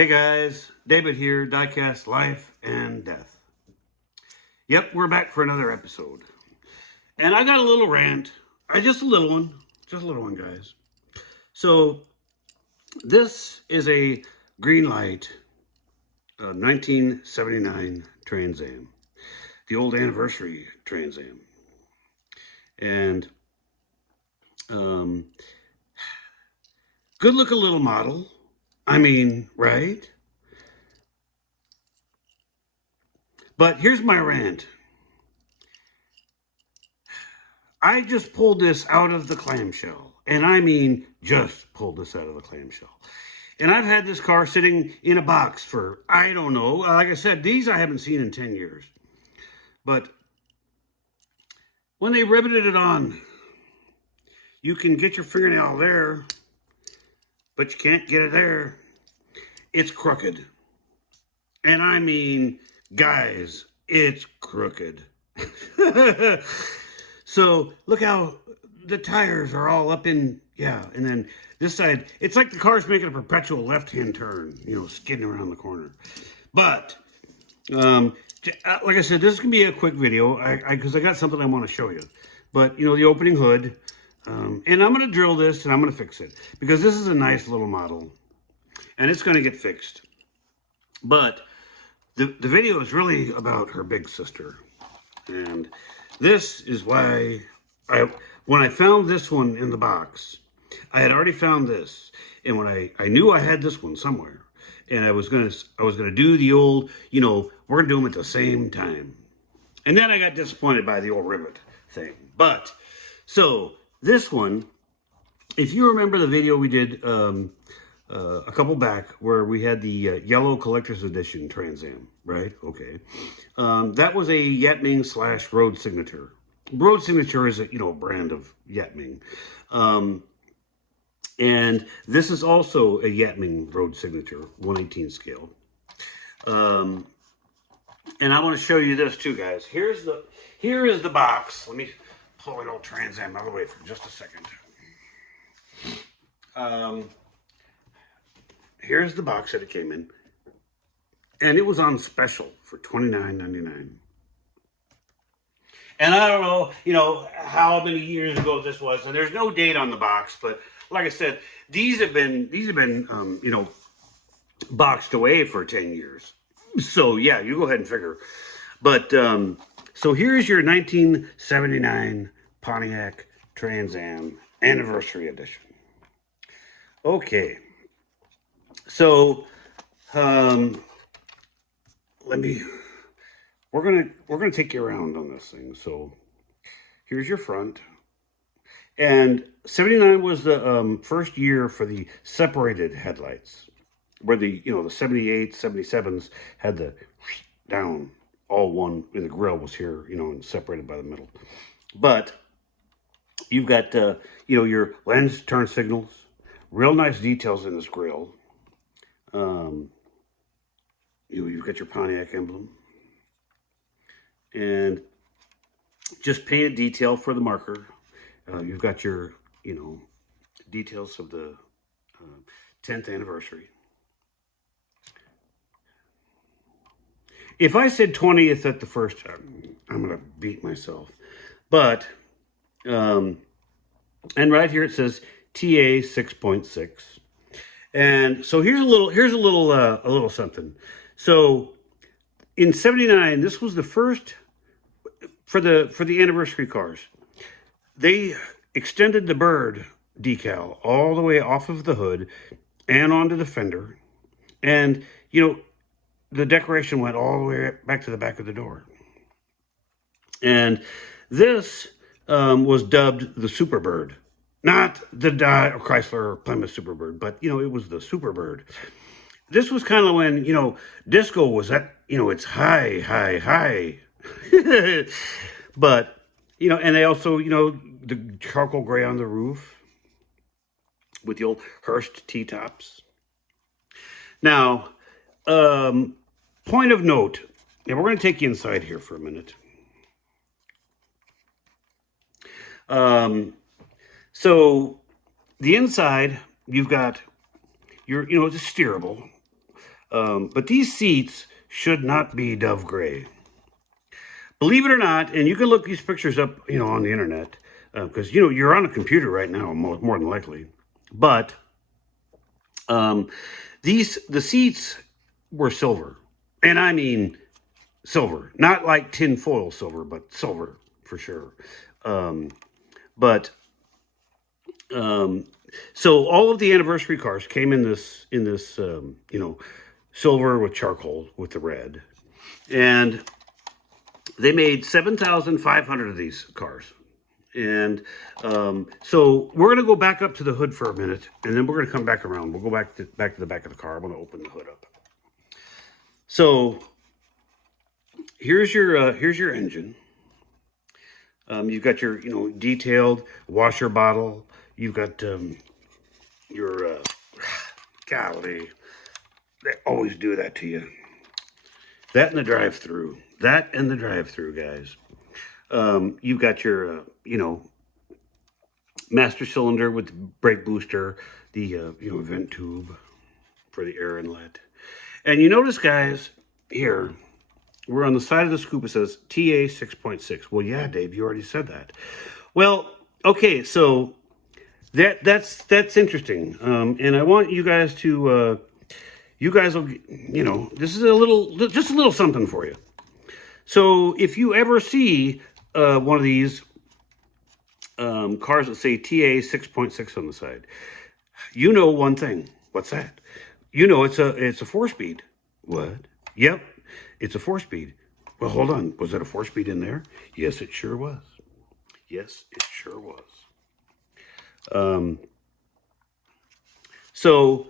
Hey guys, David here, Diecast Life and Death. Yep, we're back for another episode. And I got a little rant. Just a little one, guys. So, this is a Greenlight 1979 Trans Am, the old anniversary Trans Am. And, good looking little model. I mean, right? But here's my rant. I just pulled this out of the clamshell. And I mean, just pulled this out of the clamshell. And I've had this car sitting in a box for, I don't know. Like I said, these I haven't seen in 10 years. But when they riveted it on, you can get your fingernail there, but you can't get it there. It's crooked. And I mean, guys, it's crooked. So look how the tires are all up in, and then this side, it's like the car's making a perpetual left-hand turn, skidding around the corner. But, like I said, this is going to be a quick video, because I got something I want to show you. But, the opening hood, and I'm going to drill this, and I'm going to fix it, because this is a nice little model, and it's going to get fixed. But the video is really about her big sister, and this is why when I found this one in the box, I had already found this, and when I knew I had this one somewhere, and I was gonna do the old, we're gonna do them at the same time, and then I got disappointed by the old rivet thing. But so this one, if you remember the video we did a couple back where we had the yellow collector's edition Trans Am, right? Okay. That was a Yetming / Road Signature. Road Signature is a, brand of Yetming. And this is also a Yetming Road Signature, 1/18 scale. And I want to show you this too, guys. Here is the box. Let me pull an old Trans Am out of the way for just a second. Here's the box that it came in. And it was on special for $29.99. And I don't know, how many years ago this was. And there's no date on the box, but like I said, these have been boxed away for 10 years. So yeah, you go ahead and figure. But so here's your 1979 Pontiac Trans Am Anniversary Edition. Okay. So, we're gonna take you around on this thing. So, here's your front, and 79 was the first year for the separated headlights, where the 78s, 77s had the down all one, and the grill was here, and separated by the middle. But you've got your lens turn signals, real nice details in this grill. You've got your Pontiac emblem, and just painted detail for the marker. You've got your, details of the 10th anniversary. If I said 20th at the first time, I'm going to beat myself. But, and right here it says TA 6.6. And so here's a little something. So in 79, this was the first for the anniversary cars. They extended the bird decal all the way off of the hood and onto the fender. And the decoration went all the way back to the back of the door. And this was dubbed the Superbird. Not the Chrysler or Plymouth Superbird, but, it was the Superbird. This was kind of when, disco was at, it's high. But, and they also, the charcoal gray on the roof with the old Hurst T-tops. Now, point of note, and we're going to take you inside here for a minute. So the inside, you've got your, it's steerable. But these seats should not be dove gray. Believe it or not, and you can look these pictures up, on the internet, because you're on a computer right now, more than likely. But the seats were silver, and I mean silver, not like tinfoil silver, but silver for sure. But so all of the anniversary cars came in this silver with charcoal with the red, and they made 7,500 of these cars. And so we're going to go back up to the hood for a minute, and then we're going to come back around. We'll go back to the back of the car. I'm going to open the hood up. So here's your engine. You've got your detailed washer bottle. You've got your golly, they always do that to you. That and the drive-through. Guys. You've got your master cylinder with the brake booster, the vent tube for the air inlet. And you notice, guys, here we're on the side of the scoop. It says TA 6.6. Well, yeah, Dave, you already said that. Well, okay, so that's interesting, and I want you guys to you guys will this is just a little something for you. So if you ever see one of these cars that say TA 6.6 on the side, you know one thing. What's that? It's a 4-speed. What? Yep, it's a 4-speed. Well, hold on. Was it a 4-speed in there? Yes, it sure was. Yes, it sure was. So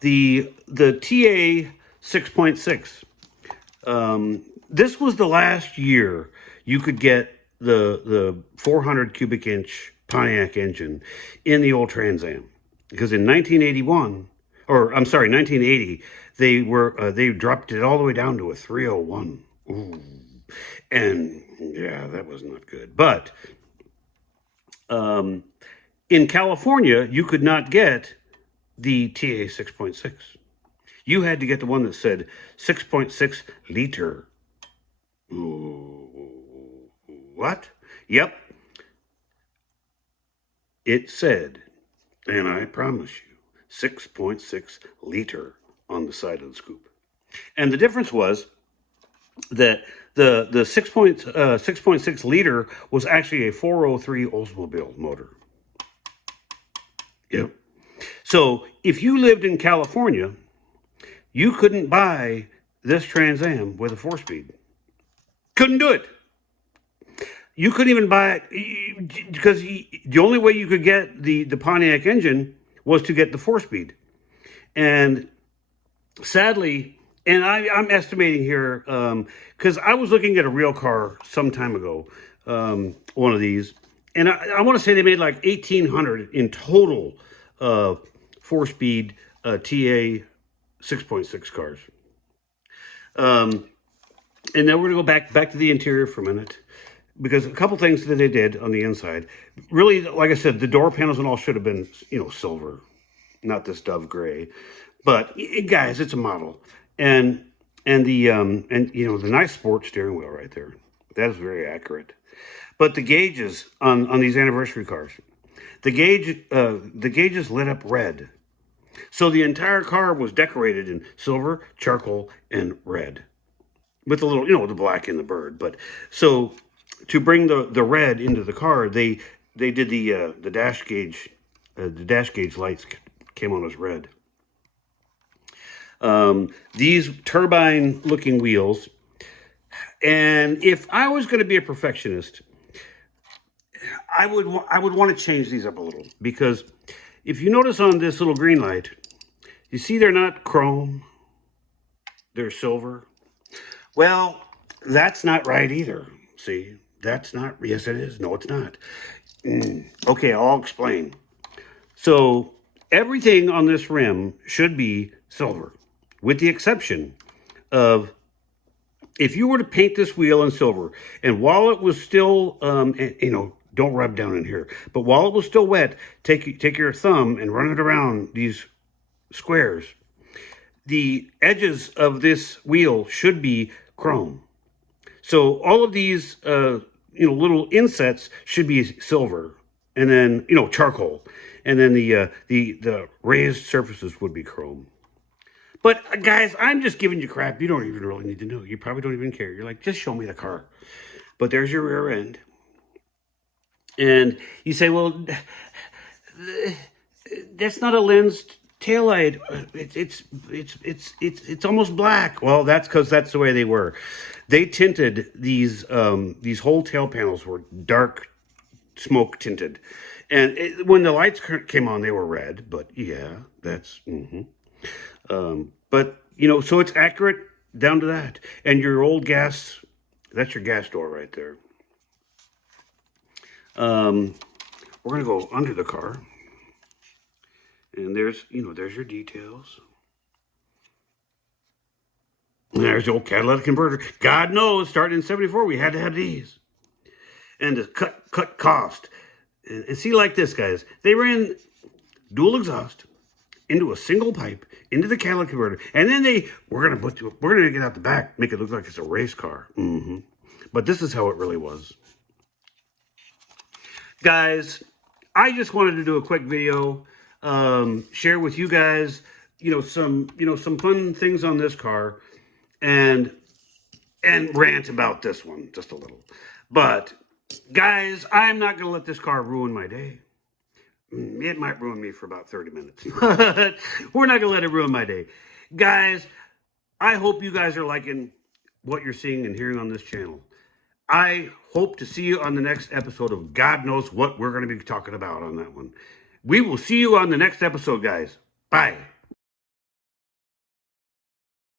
the TA 6.6. This was the last year you could get the 400 cubic inch Pontiac engine in the old Trans Am, because in 1980, they dropped it all the way down to a 301. Ooh. And yeah, that was not good. But in California, you could not get the TA 6.6. You had to get the one that said 6.6 liter. Ooh, what? Yep. It said, and I promise you, 6.6 liter on the side of the scoop. And the difference was that the 6.6 liter was actually a 403 Oldsmobile motor. Yep. So if you lived in California, you couldn't buy this Trans Am with a 4-speed. Couldn't do it. You couldn't even buy it because the only way you could get the Pontiac engine was to get the 4-speed. And sadly, and I'm estimating here, because I was looking at a real car some time ago, one of these, and I want to say they made like 1,800 in total 4-speed TA 6.6 cars. And then we're going to go back to the interior for a minute, because a couple things that they did on the inside, really, like I said, the door panels and all should have been, silver, not this dove gray. But guys, it's a model, and the nice sports steering wheel right there, that is very accurate. But the gauges on these anniversary cars, the gauges lit up red, so the entire car was decorated in silver, charcoal, and red, with a little, the black in the bird. But so to bring the red into the car, they did the dash gauge lights came on as red. These turbine looking wheels, and if I was going to be a perfectionist, I would want to change these up a little, because if you notice on this little green light, you see they're not chrome, they're silver. Well, that's not right either. See, that's not, yes it is, no it's not. Okay, I'll explain. So everything on this rim should be silver, with the exception of, if you were to paint this wheel in silver, and while it was still, don't rub down in here, but while it was still wet, take your thumb and run it around these squares. the edges of this wheel should be chrome. So all of these, little insets should be silver, and then charcoal, and then the raised surfaces would be chrome. But guys, I'm just giving you crap. You don't even really need to know. You probably don't even care. You're like, just show me the car. But there's your rear end, and you say, well, that's not a lensed taillight. It's almost black. Well, that's because that's the way they were. They tinted these whole tail panels were dark smoke tinted, and when the lights came on, they were red. But yeah, that's. But so it's accurate down to that. And your old gas, that's your gas door right there. We're gonna go under the car. And there's your details. And there's the old catalytic converter. God knows, starting in '74, we had to have these. And to cut cost. And see, like this, guys, they ran dual exhaust into a single pipe into the catalytic converter, and then we're gonna get out the back, make it look like it's a race car. But this is how it really was, guys. I just wanted to do a quick video, share with you guys, some fun things on this car, and rant about this one just a little. But guys, I'm not gonna let this car ruin my day. It might ruin me for about 30 minutes, but we're not gonna let it ruin my day. Guys, I hope you guys are liking what you're seeing and hearing on this channel. I hope to see you on the next episode of God knows what we're going to be talking about on that one. We will see you on the next episode, guys. Bye.